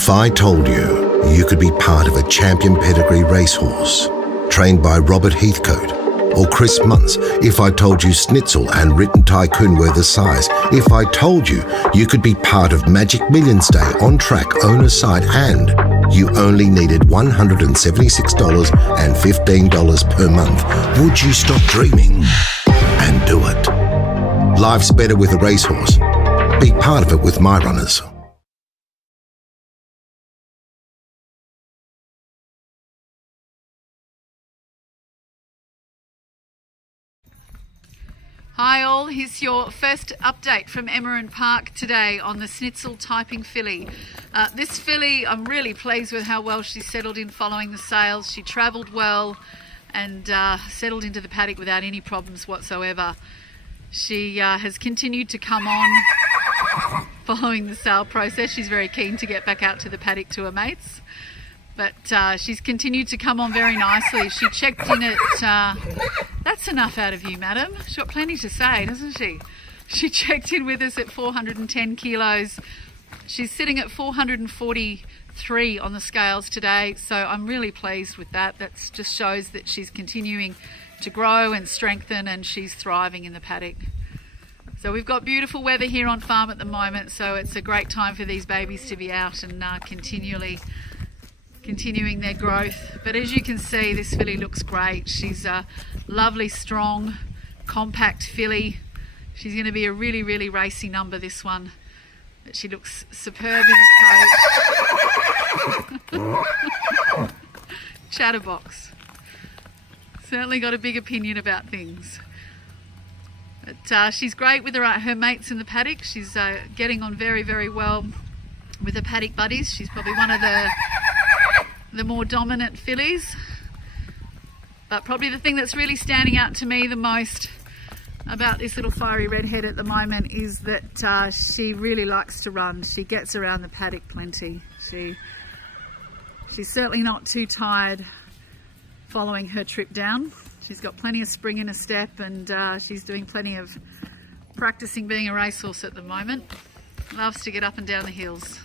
If I told you you could be part of a champion pedigree racehorse, trained by Robert Heathcote or Chris Muntz, if I told you Schnitzel and Written Tycoon were the size, if I told you you could be part of Magic Millions Day on track owner's side and you only needed $176 and $15 per month, would you stop dreaming and do it? Life's better with a racehorse. Be part of it with miRunners. Hi all, here's your first update from Emmerin Park today on the Schnitzel typing filly. This filly, I'm really pleased with how well she settled in following the sales. She travelled well and settled into the paddock without any problems whatsoever. She has continued to come on following the sale process. She's very keen to get back out to the paddock to her mates. But she's continued to come on very nicely. She checked in at... that's enough out of you, madam. She's got plenty to say, doesn't she? She checked in with us at 410 kilos. She's sitting at 443 on the scales today, so I'm really pleased with that. That just shows that she's continuing to grow and strengthen, and she's thriving in the paddock. So we've got beautiful weather here on farm at the moment, so it's a great time for these babies to be out and continuing their growth. But as you can see, this filly looks great. She's a lovely, strong, compact filly. She's going to be a really, really racy number, this one. But she looks superb in the coat. Chatterbox. Certainly got a big opinion about things. But she's great with her mates in the paddock. She's getting on very, very well with her paddock buddies. She's probably one of the more dominant fillies. But probably the thing that's really standing out to me the most about this little fiery redhead at the moment is that she really likes to run. She gets around the paddock plenty. She's certainly not too tired following her trip down. She's got plenty of spring in her step, and she's doing plenty of practicing being a racehorse at the moment. Loves to get up and down the hills.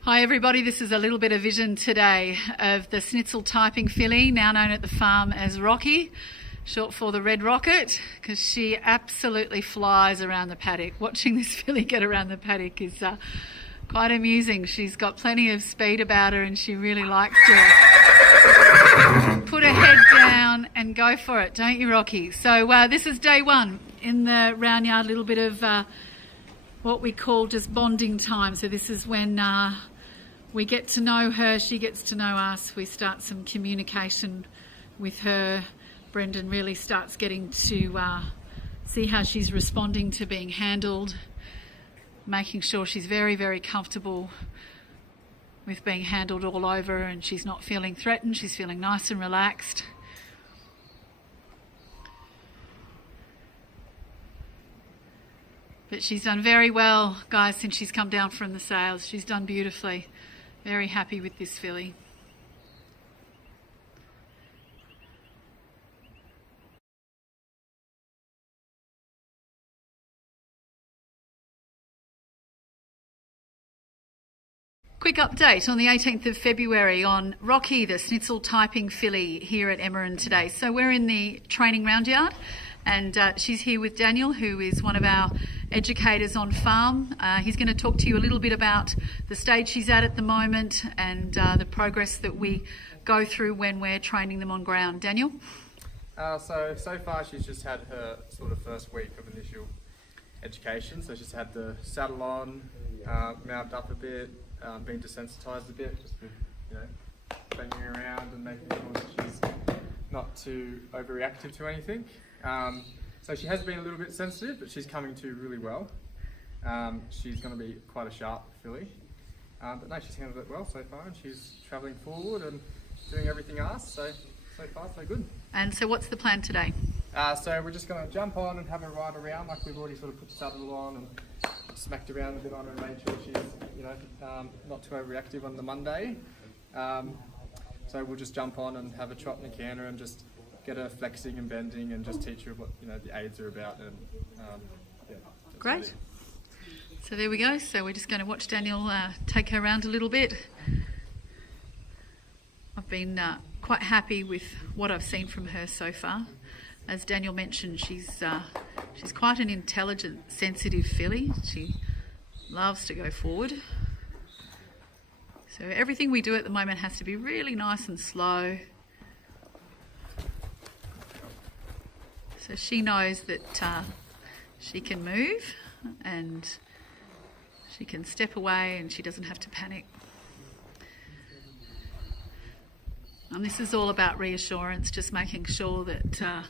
Hi everybody, this is a little bit of vision today of the Schnitzel typing filly, now known at the farm as Rocky, short for the Red Rocket, because she absolutely flies around the paddock. Watching this filly get around the paddock is quite amusing. She's got plenty of speed about her, and she really likes to put her head down and go for it, don't you, Rocky? So this is day one in the round yard, a little bit of what we call just bonding time. So this is when we get to know her, she gets to know us, we start some communication with her. Brendan really starts getting to see how she's responding to being handled, making sure she's very, very comfortable with being handled all over, and she's not feeling threatened, she's feeling nice and relaxed. But she's done very well, guys, since she's come down from the sales. She's done beautifully. Very happy with this filly. Quick update on the 18th of February on Rocky, the Schnitzel typing filly here at Emmerin today. So we're in the training round yard, and she's here with Daniel, who is one of our educators on farm. He's going to talk to you a little bit about the stage she's at the moment and the progress that we go through when we're training them on ground. Daniel? So far she's just had her sort of first week of initial education. So she's had the saddle on, mounted up a bit, been desensitised a bit, just with, banging around and making sure that she's not too overreactive to anything. So she has been a little bit sensitive, but she's coming to really well. She's going to be quite a sharp filly. But no, she's handled it well so far, and she's travelling forward and doing everything asked, so far so good. And so what's the plan today? So we're just going to jump on and have her ride around, like we've already sort of put the saddle on and smacked around a bit on her and made sure she's not too overreactive on the Monday. So we'll just jump on and have a trot in a canter and just get her flexing and bending, and just teach her what the aids are about. And yeah, that's Great. about it. So there we go. So we're just going to watch Daniel take her around a little bit. I've been quite happy with what I've seen from her so far. As Daniel mentioned, she's quite an intelligent, sensitive filly. She loves to go forward. So everything we do at the moment has to be really nice and slow. So she knows that she can move and she can step away and she doesn't have to panic. And this is all about reassurance, just making sure that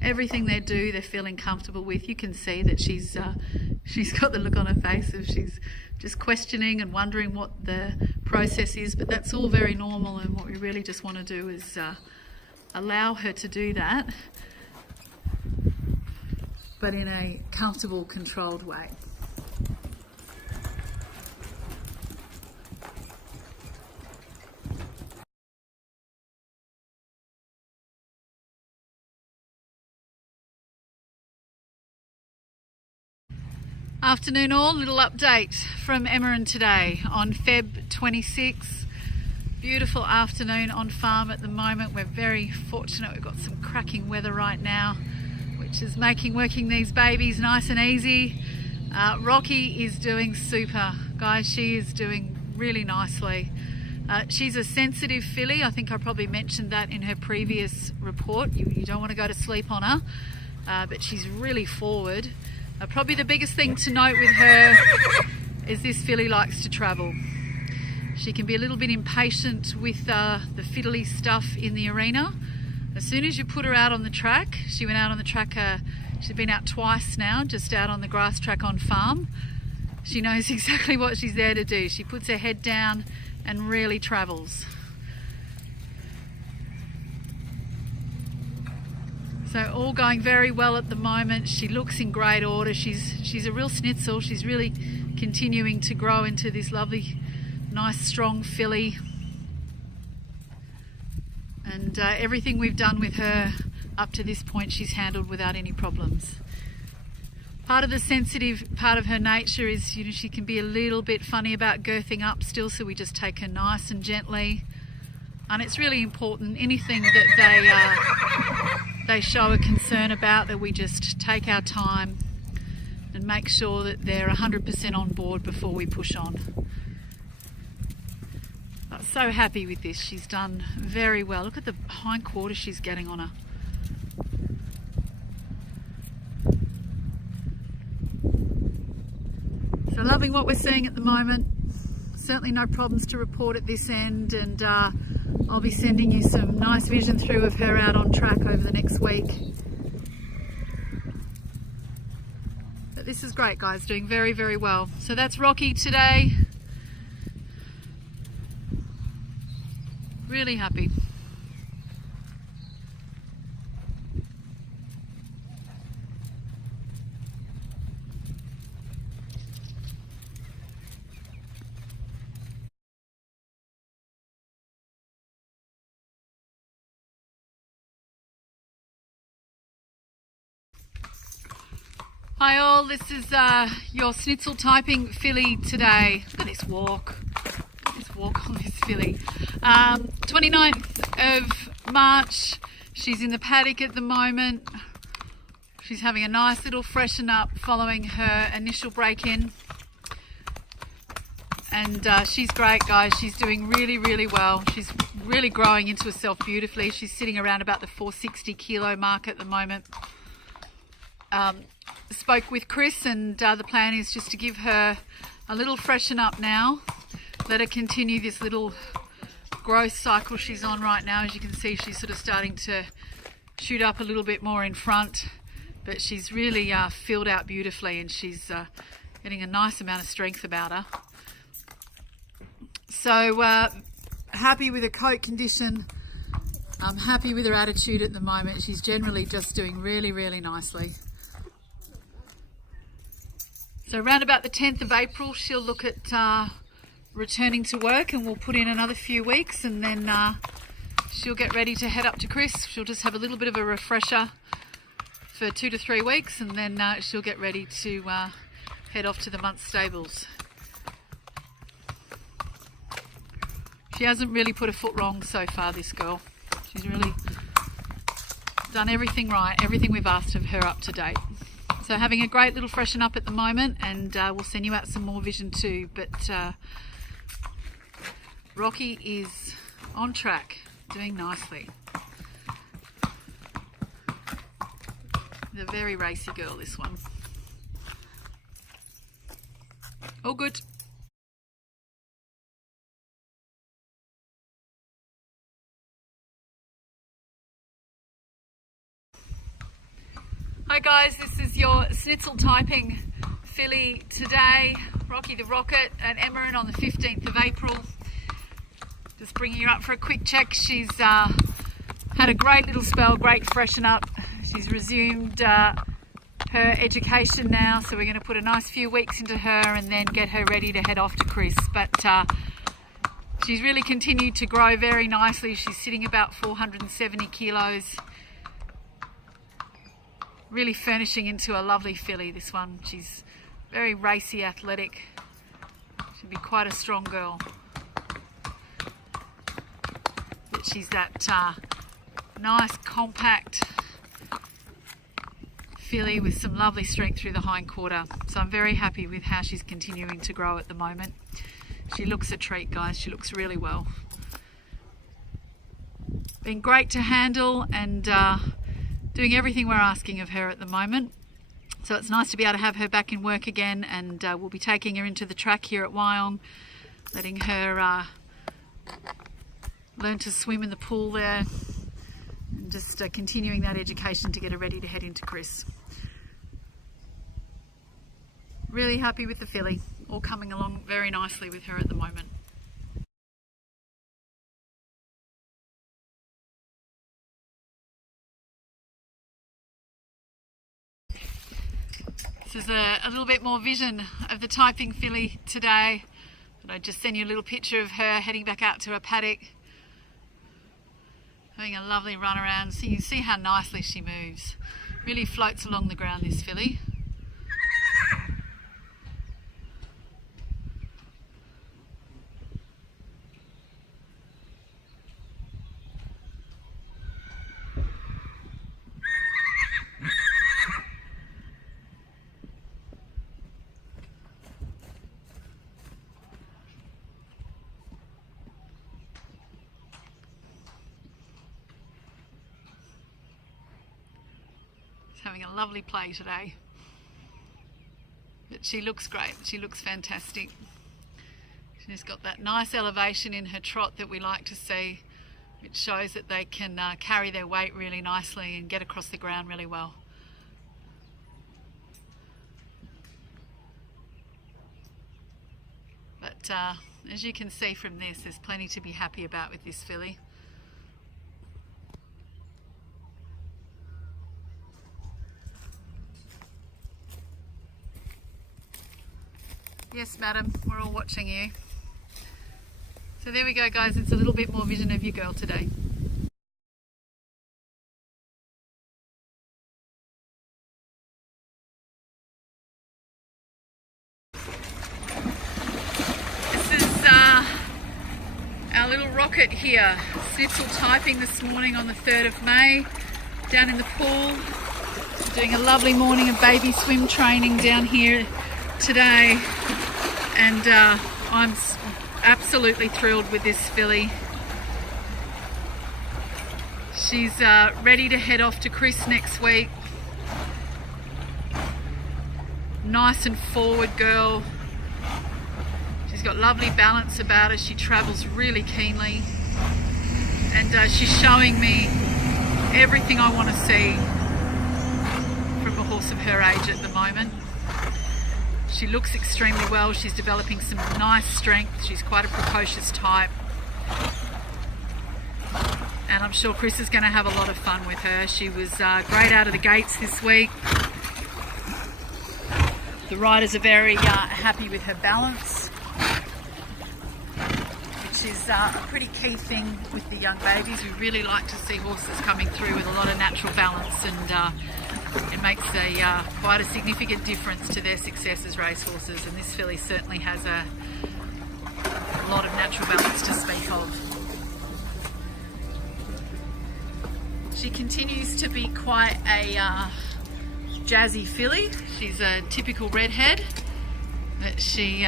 everything they do, they're feeling comfortable with. You can see that she's got the look on her face of she's just questioning and wondering what the process is, but that's all very normal, and what we really just want to do is allow her to do that, but in a comfortable, controlled way. Afternoon all, little update from Emmerin today on Feb 26. Beautiful afternoon on farm at the moment. We're very fortunate, we've got some cracking weather right now, which is making working these babies nice and easy. Rocky is doing super, guys. She is doing really nicely. She's a sensitive filly. I think I probably mentioned that in her previous report. You don't want to go to sleep on her, but she's really forward. Probably the biggest thing to note with her is this filly likes to travel. She can be a little bit impatient with the fiddly stuff in the arena. As soon as you put her out on the track, she went out on the track, she's been out twice now, just out on the grass track on farm. She knows exactly what she's there to do. She puts her head down and really travels. So all going very well at the moment. She looks in great order. She's a real Schnitzel. She's really continuing to grow into this lovely, nice, strong filly. And everything we've done with her up to this point, she's handled without any problems. Part of the sensitive part of her nature is, she can be a little bit funny about girthing up still, so we just take her nice and gently. And it's really important, anything that they show a concern about, that we just take our time and make sure that they're 100% on board before we push on. I'm so happy with this. She's done very well. Look at the hind quarter she's getting on her. So loving what we're seeing at the moment. Certainly no problems to report at this end, and I'll be sending you some nice vision through of her out on track over the next week. But this is great, guys, doing very, very well. So that's Rocky today. Really happy. Hi all, this is your Schnitzel typing filly today. Look at this walk. Look at this walk on this filly. 29th of March. She's in the paddock at the moment. She's having a nice little freshen up following her initial break-in. And she's great, guys. She's doing really, really well. She's really growing into herself beautifully. She's sitting around about the 460 kilo mark at the moment. Spoke with Chris, and the plan is just to give her a little freshen up now. Let her continue this little growth cycle she's on right now. As you can see, she's sort of starting to shoot up a little bit more in front, but she's really filled out beautifully, and she's getting a nice amount of strength about her. So happy with her coat condition. I'm happy with her attitude at the moment. She's generally just doing really, really nicely. So around about the 10th of April, she'll look at returning to work, and we'll put in another few weeks, and then she'll get ready to head up to Chris. She'll just have a little bit of a refresher for 2 to 3 weeks, and then she'll get ready to head off to the Muntz stables. She hasn't really put a foot wrong so far, this girl. She's really done everything right, everything we've asked of her up to date. So having a great little freshen up at the moment, and we'll send you out some more vision too. But Rocky is on track, doing nicely. The very racy girl, this one. All good. Hi guys, this is your Schnitzel typing filly today. Rocky the Rocket at Emeren on the 15th of April. Just bringing her up for a quick check. She's had a great little spell, great freshen up. She's resumed her education now, so we're going to put a nice few weeks into her and then get her ready to head off to Chris. But she's really continued to grow very nicely. She's sitting about 470 kilos. Really furnishing into a lovely filly, this one. She's very racy, athletic. She'll be quite a strong girl. But she's that nice, compact filly with some lovely strength through the hind quarter. So I'm very happy with how she's continuing to grow at the moment. She looks a treat, guys. She looks really well. Been great to handle, and doing everything we're asking of her at the moment. So it's nice to be able to have her back in work again, and we'll be taking her into the track here at Wyong, letting her learn to swim in the pool there, and just continuing that education to get her ready to head into Chris. Really happy with the filly, all coming along very nicely with her at the moment. This is a little bit more vision of the typing filly today. But I just send you a little picture of her heading back out to her paddock, having a lovely run around. So you can see how nicely she moves. Really floats along the ground, this filly. Having a lovely play today, but she looks great. She looks fantastic. She's got that nice elevation in her trot that we like to see, which shows that they can carry their weight really nicely and get across the ground really well. But as you can see from this, there's plenty to be happy about with this filly. Yes, madam, we're all watching you. So there we go, guys. It's a little bit more vision of your girl today. This is our little rocket here. Schnitzel typing this morning on the 3rd of May down in the pool. Doing a lovely morning of baby swim training down here today, and I'm absolutely thrilled with this filly. She's ready to head off to Chris next week. Nice and forward girl. She's got lovely balance about her. She travels really keenly, and she's showing me everything I want to see from a horse of her age at the moment. She looks extremely well. She's developing some nice strength. She's quite a precocious type. And I'm sure Chris is going to have a lot of fun with her. She was great out of the gates this week. The riders are very happy with her balance, which which is a pretty key thing with the young babies. We really like to see horses coming through with a lot of natural balance, and it makes quite a significant difference to their success as racehorses, and this filly certainly has a lot of natural balance to speak of. She continues to be quite a jazzy filly. She's a typical redhead, that she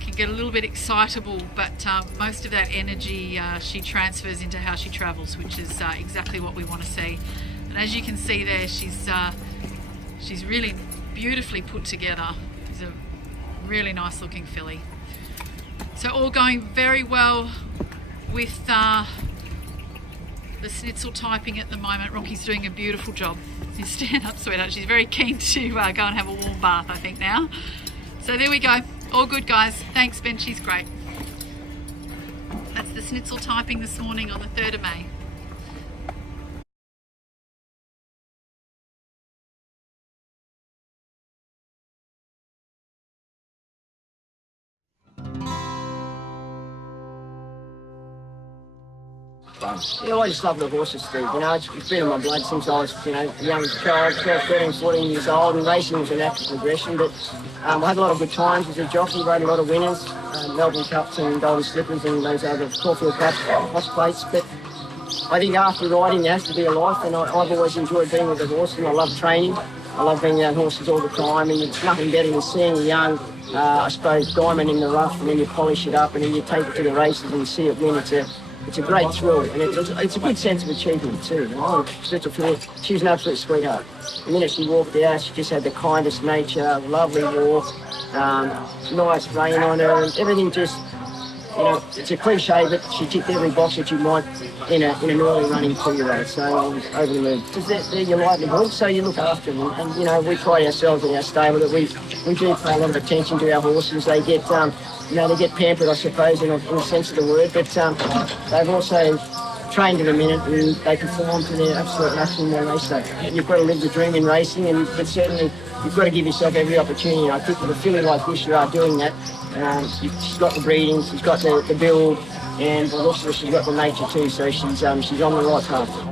can get a little bit excitable, but most of that energy she transfers into how she travels, which is exactly what we want to see. And as you can see there, she's really beautifully put together. She's a really nice looking filly. So all going very well with the Schnitzel typing at the moment. Rocky's doing a beautiful job. You stand up, sweetheart. She's very keen to go and have a warm bath, I think, now. So there we go. All good, guys. Thanks, Ben. She's great. That's the Schnitzel typing this morning on the 3rd of May. Yeah, I just love the horses, Steve. You know, it's been in my blood since I was, a young child, 12, 13, 14 years old, and racing was a natural progression. But I had a lot of good times as a jockey, rode a lot of winners, Melbourne Cups and Golden Slippers and those other Caulfield Cups, cross plates. But I think after riding, there has to be a life, and I've always enjoyed being with the horse, and I love training. I love being around horses all the time, and it's nothing better than seeing a young, I suppose, diamond in the rough, and then you polish it up, and then you take it to the races and see it win. It's a great thrill, and it's a good sense of achievement too. She was an absolute sweetheart. The minute she walked out, she just had the kindest nature, lovely walk, nice rein on her, and everything just, it's a cliche, but she ticked every box that you might in an early running 2-year-old. So I was over the moon. Because they're your livelihood, so you look after them. And we pride ourselves in our stable that we do pay a lot of attention to our horses. They get they get pampered, I suppose, in a sense of the word, but they've also trained to the minute, and they perform to their absolute maximum when they say. You've got to live the dream in racing, but certainly you've got to give yourself every opportunity. I think with a filly like this, you are doing that. She's got the breeding, she's got the build, and also she's got the nature too, so she's on the right path.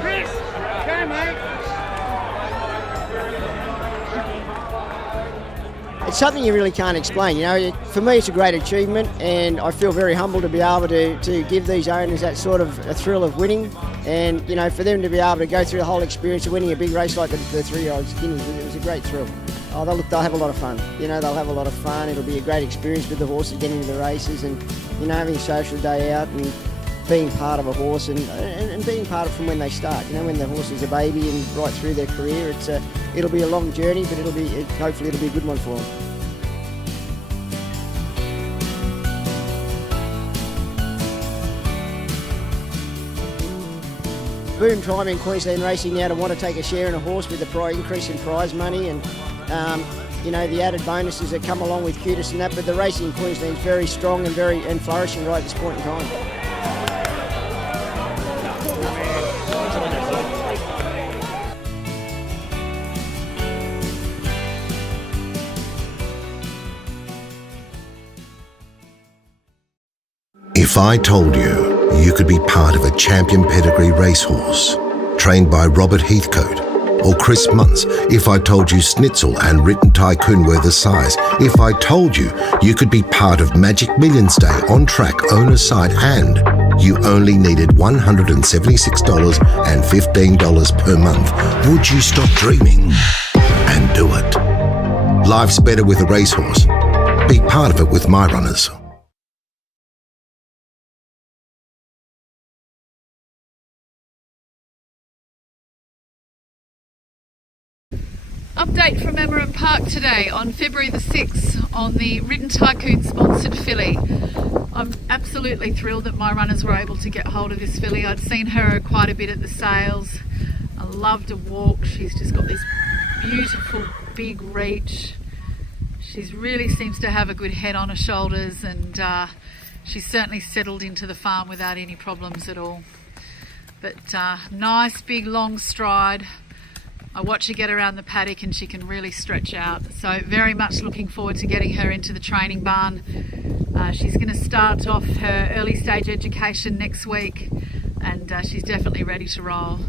Chris, go mate. It's something you really can't explain. For me it's a great achievement, and I feel very humbled to be able to give these owners that sort of a thrill of winning, and for them to be able to go through the whole experience of winning a big race like the 3-year-old Skinnies. It was a great thrill. Oh, they'll have a lot of fun. They'll have a lot of fun. It'll be a great experience with the horses getting into the races, and having a social day out and being part of a horse and being part of from when they start. When the horse is a baby and right through their career, it'll be a long journey, but hopefully it'll be a good one for them. Boom time in Queensland racing now to want to take a share in a horse with the increase in prize money and the added bonuses that come along with QTIS and that, but the racing in Queensland is very strong and flourishing right at this point in time. If I told you you could be part of a champion pedigree racehorse, trained by Robert Heathcote, or Chris Muntz, if I told you Schnitzel and Written Tycoon were the size, if I told you you could be part of Magic Millions Day on track owner's side and you only needed $176 and $15 per month, would you stop dreaming and do it? Life's better with a racehorse. Be part of it with miRunners. Update from Emma Park today on February the 6th on the Written Tycoon sponsored filly. I'm absolutely thrilled that miRunners were able to get hold of this filly. I'd seen her quite a bit at the sales. I loved her walk. She's just got this beautiful big reach. She really seems to have a good head on her shoulders, and she's certainly settled into the farm without any problems at all. But nice big long stride. I watch her get around the paddock and she can really stretch out. So very much looking forward to getting her into the training barn. She's going to start off her early stage education next week, and she's definitely ready to roll.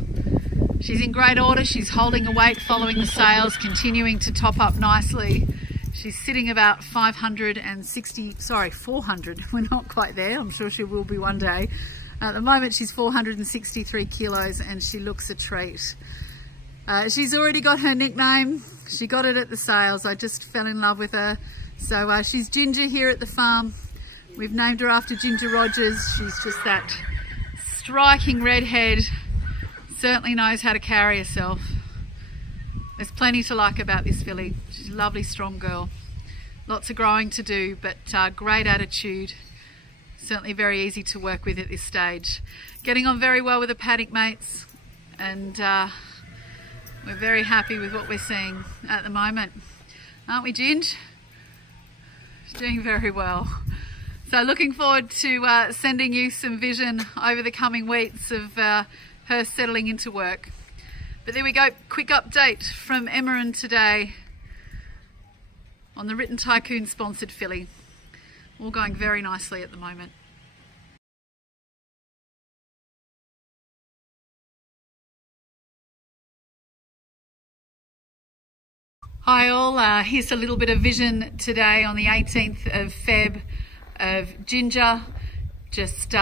She's in great order. She's holding a weight following the sales, continuing to top up nicely. She's sitting about 400. We're not quite there. I'm sure she will be one day. At the moment she's 463 kilos and she looks a treat. She's already got her nickname. She got it at the sales. I just fell in love with her. So she's Ginger here at the farm. We've named her after Ginger Rogers. She's just that striking redhead. Certainly knows how to carry herself. There's plenty to like about this filly. She's a lovely, strong girl. Lots of growing to do, but great attitude. Certainly very easy to work with at this stage. Getting on very well with the paddock mates, and we're very happy with what we're seeing at the moment. Aren't we, Ginge? She's doing very well. So looking forward to sending you some vision over the coming weeks of her settling into work. But there we go, quick update from Emma today on the Written Tycoon sponsored filly. All going very nicely at the moment. Hi all, here's a little bit of vision today on the 18th of Feb of Ginger, just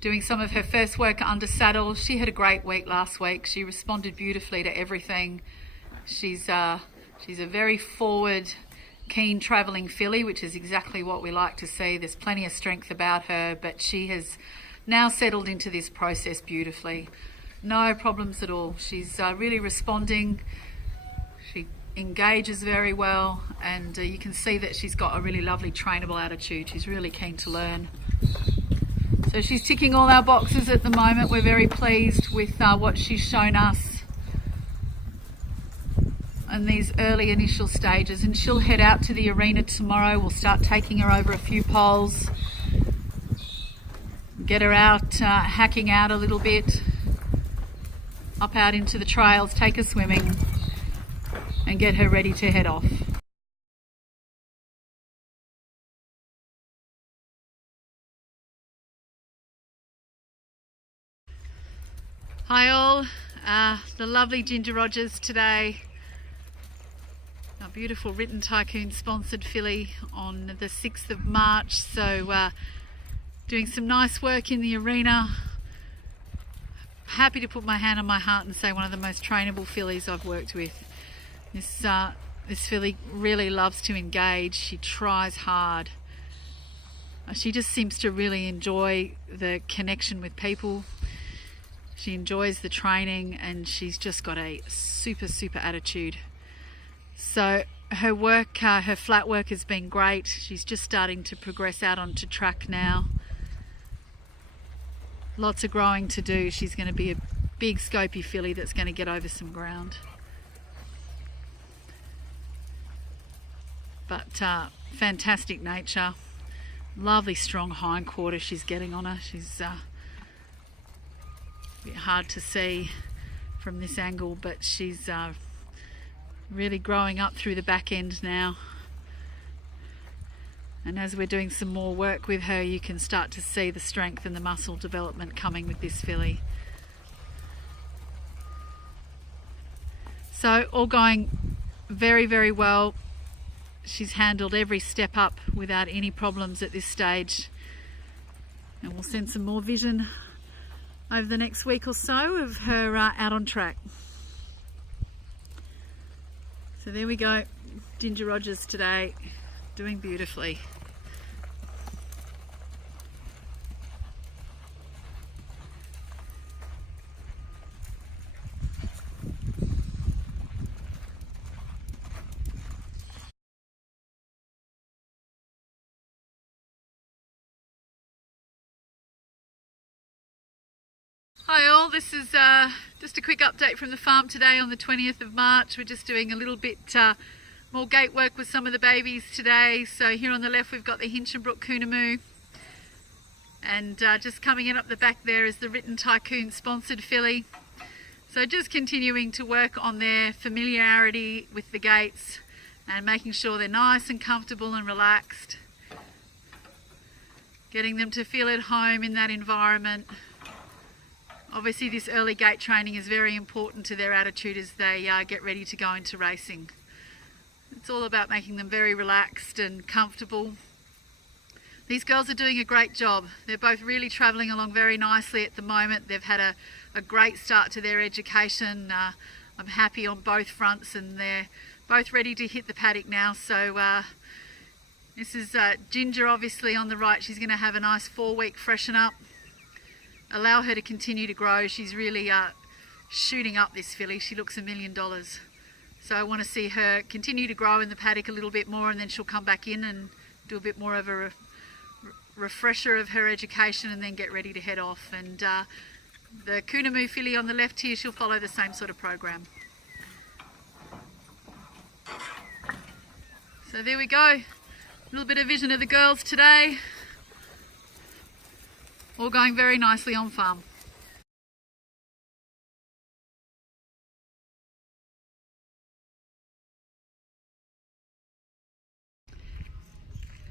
doing some of her first work under saddle. She had a great week last week. She responded beautifully to everything. She's a very forward, keen travelling filly, which is exactly what we like to see. There's plenty of strength about her, but she has now settled into this process beautifully. No problems at all. She's really responding. She engages very well, and you can see that she's got a really lovely trainable attitude. She's really keen to learn. So she's ticking all our boxes at the moment. We're very pleased with what she's shown us in these early initial stages, and she'll head out to the arena tomorrow. We'll start taking her over a few poles, get her out hacking out a little bit, up out into the trails, take her swimming, and get her ready to head off. Hi all, the lovely Ginger Rogers today. Our beautiful Written Tycoon sponsored filly on the 6th of March. So doing some nice work in the arena. Happy to put my hand on my heart and say one of the most trainable fillies I've worked with. This filly really loves to engage. She tries hard. She just seems to really enjoy the connection with people. She enjoys the training, and she's just got a super attitude. So her work, her flat work has been great. She's just starting to progress out onto track now. Lots of growing to do. She's going to be a big scopy filly that's going to get over some ground. But fantastic nature, lovely strong hindquarter she's getting on her. She's a bit hard to see from this angle, but she's really growing up through the back end now. And as we're doing some more work with her, you can start to see the strength and the muscle development coming with this filly. So all going very well. She's handled every step up without any problems at this stage, and we'll send some more vision over the next week or so of her out on track. So there we go, Ginger Rogers today, doing beautifully. Hi all, this is just a quick update from the farm today on the 20th of March. We're just doing a little bit more gate work with some of the babies today. So here on the left we've got the Hinchinbrook Coonamoo, and just coming in up the back there is the Written Tycoon sponsored filly. So just continuing to work on their familiarity with the gates and making sure they're nice and comfortable and relaxed. Getting them to feel at home in that environment. Obviously this early gate training is very important to their attitude as they get ready to go into racing. It's all about making them very relaxed and comfortable. These girls are doing a great job. They're both really travelling along very nicely at the moment. They've had a great start to their education. I'm happy on both fronts, and they're both ready to hit the paddock now. So this is Ginger obviously on the right. She's going to have a nice 4-week freshen up. Allow her to continue to grow. She's really shooting up, this filly. She looks $1 million. So I want to see her continue to grow in the paddock a little bit more, and then she'll come back in and do a bit more of a refresher of her education and then get ready to head off. And the Coonamoo filly on the left here, she'll follow the same sort of program. So there we go. A little bit of vision of the girls today. All going very nicely on farm.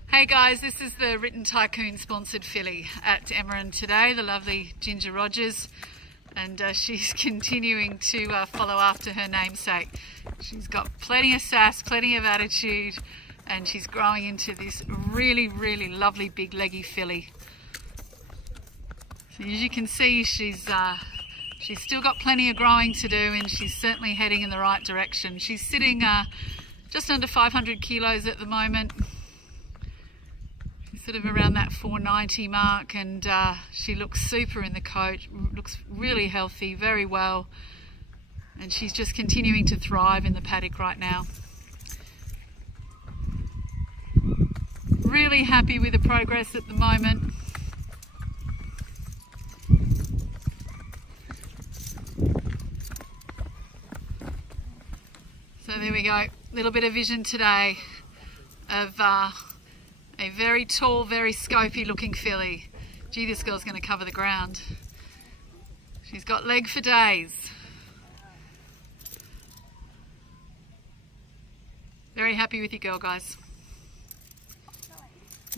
Hey guys, this is the Written Tycoon sponsored filly at Emerald today, the lovely Ginger Rogers, and she's continuing to follow after her namesake. She's got plenty of sass, plenty of attitude, and she's growing into this really, really lovely big leggy filly. So as you can see, she's still got plenty of growing to do, and she's certainly heading in the right direction. She's sitting just under 500 kilos at the moment. Sort of around that 490 mark, and she looks super in the coat, looks really healthy, very well, and she's just continuing to thrive in the paddock right now. Really happy with the progress at the moment. So there we go, a little bit of vision today of a very tall, very scopy looking filly. Gee, this girl's going to cover the ground. She's got leg for days. Very happy with your girl, guys.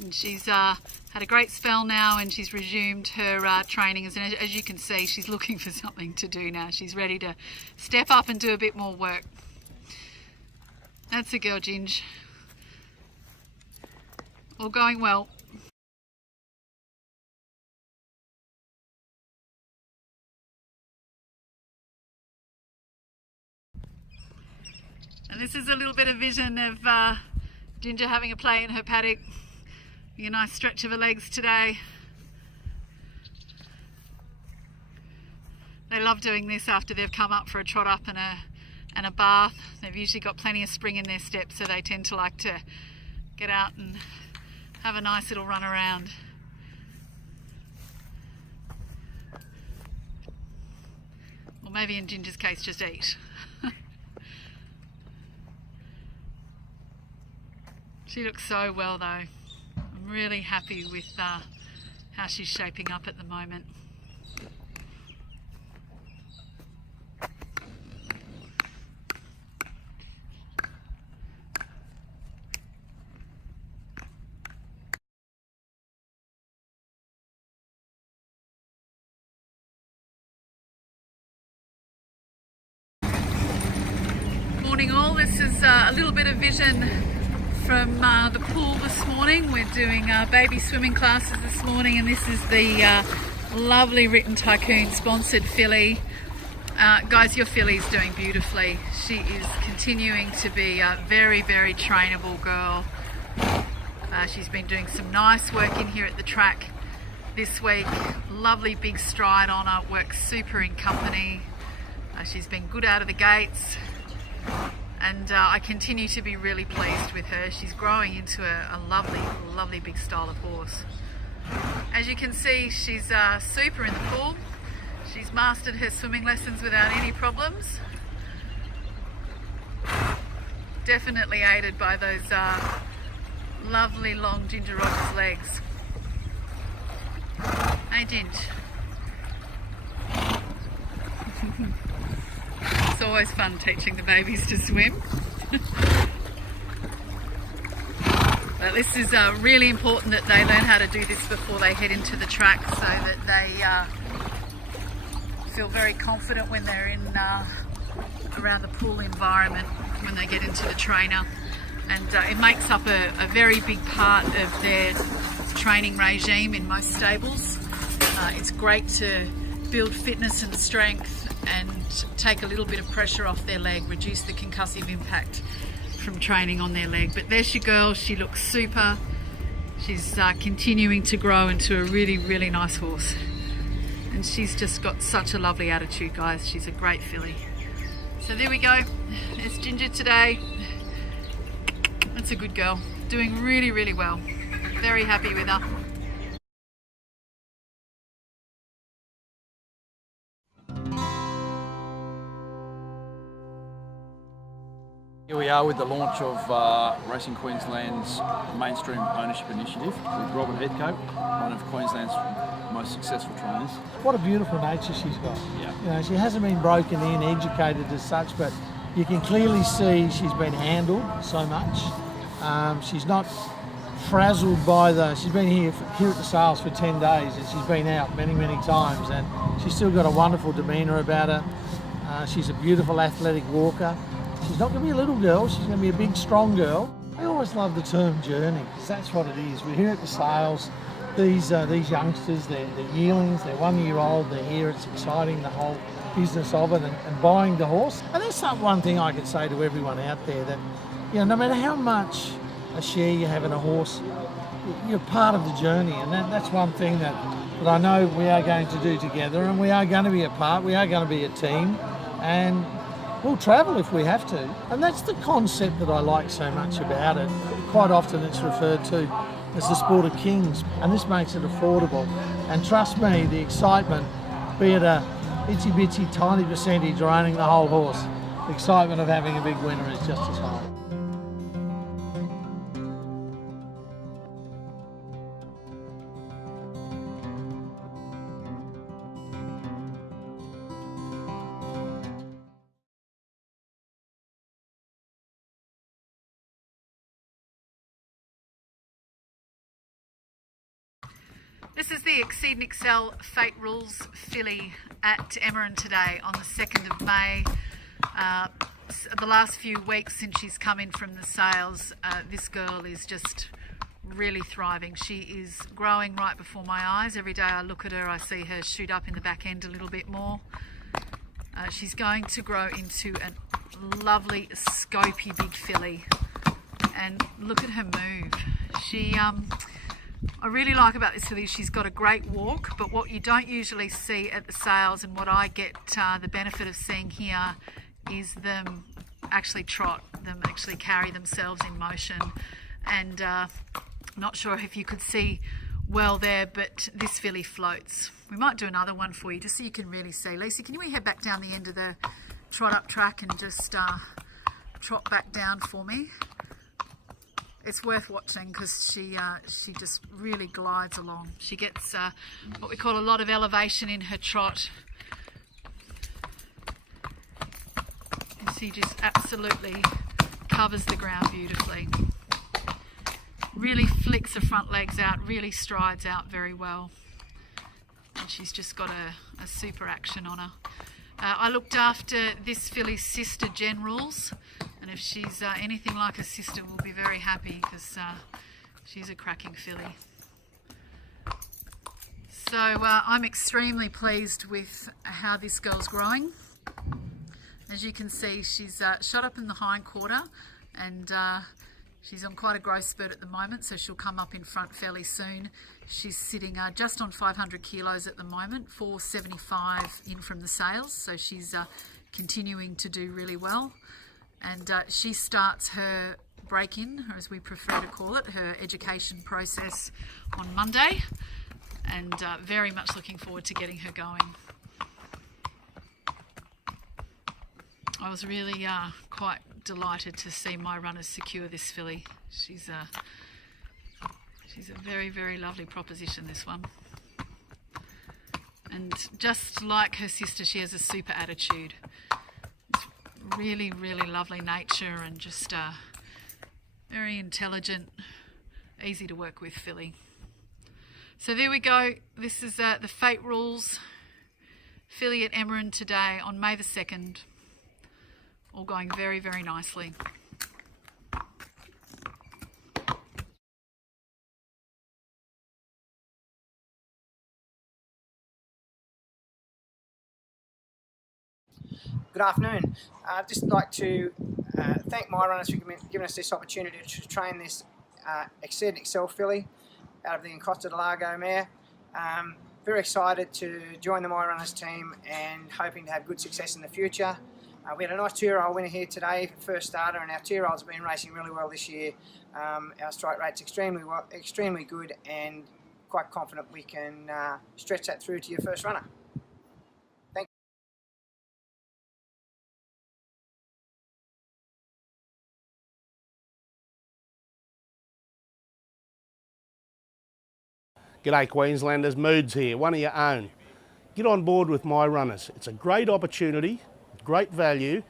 And she's had a great spell now, and she's resumed her training. And as you can see, she's looking for something to do now. She's ready to step up and do a bit more work. That's a girl, Ginge. All going well. And this is a little bit of vision of Ginger having a play in her paddock. A nice stretch of her legs today. They love doing this after they've come up for a trot up and a bath. They've usually got plenty of spring in their step, so they tend to like to get out and have a nice little run around. Or maybe in Ginger's case, just eat. She looks so well though. I'm really happy with how she's shaping up at the moment. Morning all, this is a little bit of vision from the pool this morning. We're doing baby swimming classes this morning, and this is the lovely Written Tycoon sponsored filly. Guys, your filly's doing beautifully. She is continuing to be a very, very trainable girl. She's been doing some nice work in here at the track this week. Lovely big stride on her, works super in company. She's been good out of the gates. And I continue to be really pleased with her. She's growing into a lovely, lovely big style of horse. As you can see, she's super in the pool. She's mastered her swimming lessons without any problems. Definitely aided by those lovely long Ginger Rogers legs. Hey Ginge. It's always fun teaching the babies to swim. But this is really important that they learn how to do this before they head into the track, so that they feel very confident when they're in around the pool environment when they get into the trainer. And it makes up a very big part of their training regime in most stables. It's great to build fitness and strength and take a little bit of pressure off their leg, reduce the concussive impact from training on their leg. But there's your girl, she looks super. She's continuing to grow into a really, really nice horse. And she's just got such a lovely attitude, guys. She's a great filly. So there we go. There's Ginger today. That's a good girl. Doing really, really well. Very happy with her. Here we are with the launch of Racing Queensland's mainstream ownership initiative with Robert Heathcote, one of Queensland's most successful trainers. What a beautiful nature she's got. Yeah. You know, she hasn't been broken in, educated as such, but you can clearly see she's been handled so much. She's not frazzled by she's been here at the sales for 10 days and she's been out many, many times, and she's still got a wonderful demeanour about her. She's a beautiful athletic walker. She's not going to be a little girl, she's going to be a big, strong girl. I always love the term journey, because that's what it is. We're here at the sales. These youngsters, they're yearlings, they're 1 year old, they're here, it's exciting, the whole business of it, and buying the horse. And there's one thing I could say to everyone out there, that you know, no matter how much a share you have in a horse, you're part of the journey, and that's one thing that I know we are going to do together, and we are going to be a part, we are going to be a team, and we'll travel if we have to. And that's the concept that I like so much about it. Quite often it's referred to as the sport of kings, and this makes it affordable. And trust me, the excitement, be it a itsy bitsy tiny percentage or owning the whole horse, the excitement of having a big winner is just as high. This is the Exceed and Excel Fate Rules filly at Emeren today on the 2nd of May. The last few weeks since she's come in from the sales, this girl is just really thriving. She is growing right before my eyes. Every day I look at her, I see her shoot up in the back end a little bit more. She's going to grow into a lovely, scopy big filly. And look at her move. I really like about this filly, she's got a great walk, but what you don't usually see at the sales, and what I get the benefit of seeing here, is them actually trot, them actually carry themselves in motion. And not sure if you could see well there, but this filly floats. We might do another one for you just so you can really see. Lacey, can we head back down the end of the trot up track and just trot back down for me? It's worth watching because she just really glides along. She gets what we call a lot of elevation in her trot. And she just absolutely covers the ground beautifully. Really flicks her front legs out, really strides out very well. And she's just got a super action on her. I looked after this filly's sister, Jen Rules. And if she's anything like her sister, we'll be very happy because she's a cracking filly. So I'm extremely pleased with how this girl's growing. As you can see, she's shot up in the hind quarter, and she's on quite a growth spurt at the moment, so she'll come up in front fairly soon. She's sitting just on 500 kilos at the moment, 475 in from the sales, so she's continuing to do really well. And she starts her break-in, or as we prefer to call it, her education process on Monday, and very much looking forward to getting her going. I was really quite delighted to see miRunners secure this filly. She's a very, very lovely proposition, this one. And just like her sister, she has a super attitude. Really, really lovely nature and just very intelligent, easy to work with filly. So there we go. This is the Fate Rules filly at Emerald today on May the 2nd. All going very, very nicely. Good afternoon. I'd just like to thank miRunners for giving us this opportunity to train this Exceed and Excel filly out of the Encosta de Largo mare. Very excited to join the miRunners team and hoping to have good success in the future. We had a nice 2-year-old winner here today, first starter, and our 2-year-olds have been racing really well this year. Our strike rate's extremely good, and quite confident we can stretch that through to your first runner. G'day Queenslanders, Moods here, one of your own. Get on board with miRunners. It's a great opportunity, great value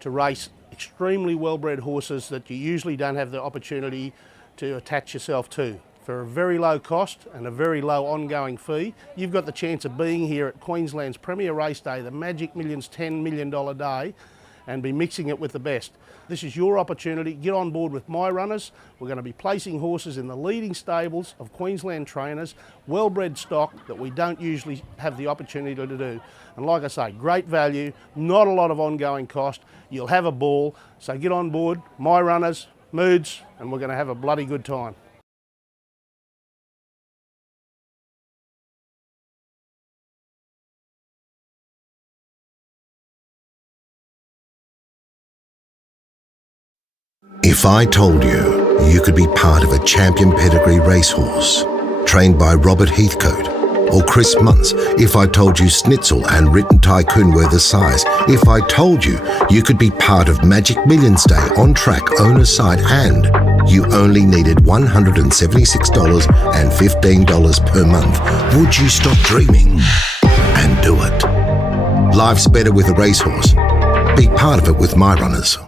to race extremely well-bred horses that you usually don't have the opportunity to attach yourself to. For a very low cost and a very low ongoing fee, you've got the chance of being here at Queensland's premier race day, the Magic Millions $10 million day, and be mixing it with the best. This is your opportunity. Get on board with miRunners. We're going to be placing horses in the leading stables of Queensland trainers, well-bred stock that we don't usually have the opportunity to do. And like I say, great value, not a lot of ongoing cost. You'll have a ball. So get on board, miRunners, Moods, and we're going to have a bloody good time. If I told you you could be part of a champion pedigree racehorse, trained by Robert Heathcote, or Chris Muntz, if I told you Schnitzel and Written Tycoon were the size, if I told you you could be part of Magic Millions Day on track owner's side and you only needed $176.15 per month, would you stop dreaming and do it? Life's better with a racehorse. Be part of it with miRunners.